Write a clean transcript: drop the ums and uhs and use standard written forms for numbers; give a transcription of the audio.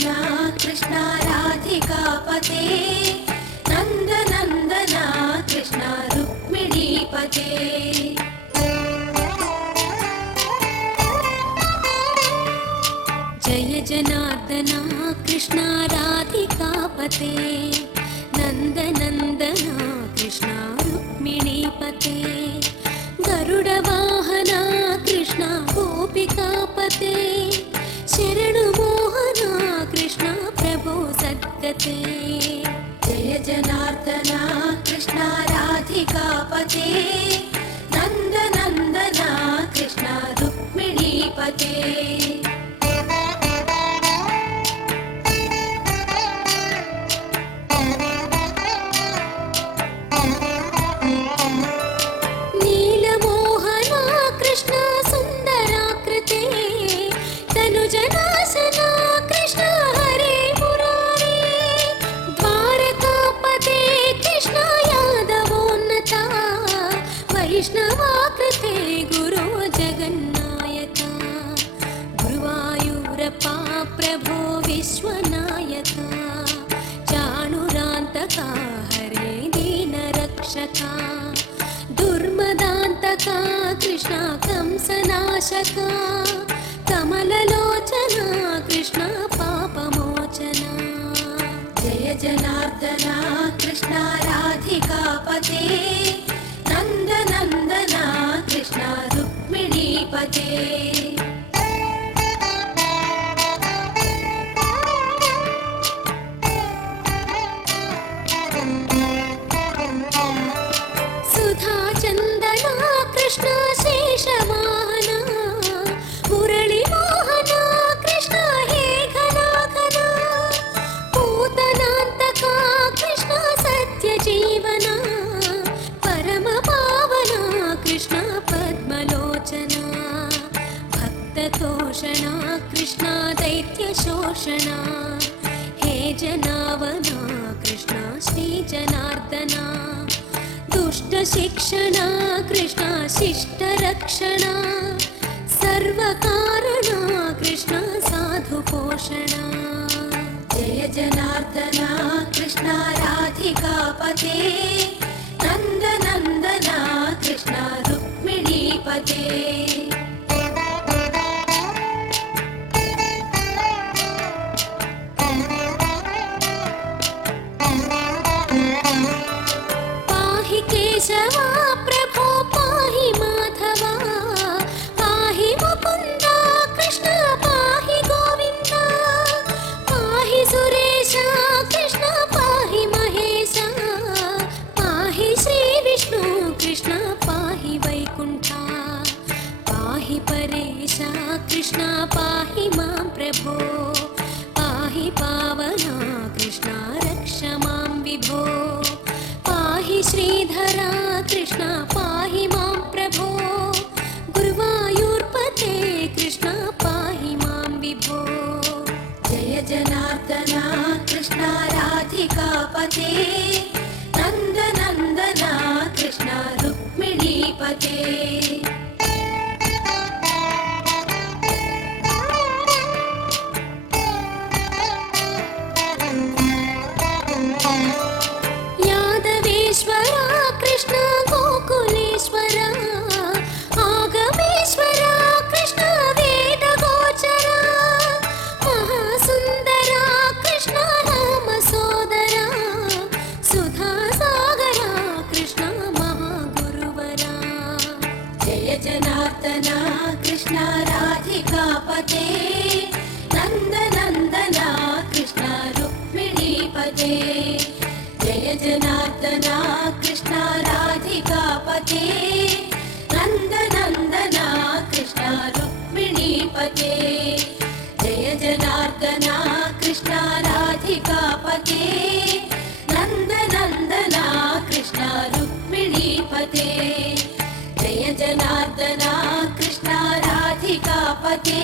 जनार्दना कृष्ण राधिकापते नन्दनन्दना कृष्ण रुक्मिणीपते जय जनार्दना कृष्ण राधिकापते नन्दनन्दना कृष्ण रुक्मिणीपते गरुडवाहना कृष्ण गोपिकापते शरणुमोहना कृष्ण प्रभो सद्गते जय जनार्दना कृष्ण राधिकापते नन्दनन्दना कृष्ण रुक्मिणीपते वैष्णवाकृते गुरो जगन्नायका गुरुवायूरप्पा प्रभो विश्वनायका चाणुरान्तका हरे दीनरक्षका दुर्मदान्तका कृष्ण कंसनाशका कमललोचना कृष्ण पापमोचना जय जनार्दना कृष्ण राधिकापते नन्दनन्दना कृष्ण रुक्मिणीपते सुधाचन्दना कृष्ण शेषवाहना मुरळीमोहना कृष्ण हे घनाघना पूतनान्तका कृष्ण सत्यजीवना कृष्ण पद्मलोचना भक्ततोषणा कृष्ण दैत्यशोषणा हे जनावना कृष्ण श्रीजनार्दना दुष्टशिक्षणा कृष्ण शिष्टरक्षणा सर्वकारणा कृष्ण साधुपोषणा जय जनार्दना कृष्ण राधिकापते नन्दनन्दना कृष्ण रुक्मिणीपते पाहि केशवा प्रभो पाहि माधवा पाहि मुकुन्दा कृष्ण पाहि गोविन्दा पाहि सुरेशा कृष्ण पाहि महेशा पाहि श्रीविष्णु कृष्ण पाहि वैकुण्ठा पाहि परेशा कृष्ण पाहि मां प्रभो पाहि पावना कृष्ण रक्ष मां विभो पाहि श्रीधरा कृष्ण पाहि मां प्रभो गुरुवायूर्पते कृष्ण पाहि मां विभो जय जनार्दना कृष्ण राधिकापते नन्दनन्दना कृष्ण रुक्मिणीपते यादवेश्वरा कृष्ण गोकुलेश्वरा आगमेश्वरा कृष्ण वेदगोचरा महासुन्दरा कृष्ण रामसोदरा सुधासागरा कृष्ण महागुरुवरा जय जनार्दना कृष्ण राधिकापते नन्दनन्दना कृष्ण रुक्मिणीपते जय जनार्दना कृष्ण राधिकापते नन्दनन्दना कृष्ण रुक्मिणीपते जय जनार्दना कृष्ण राधिकापते नन्दनन्दना कृष्ण रुक्मिणीपते जय जनार्दना कृष्ण राधिकापते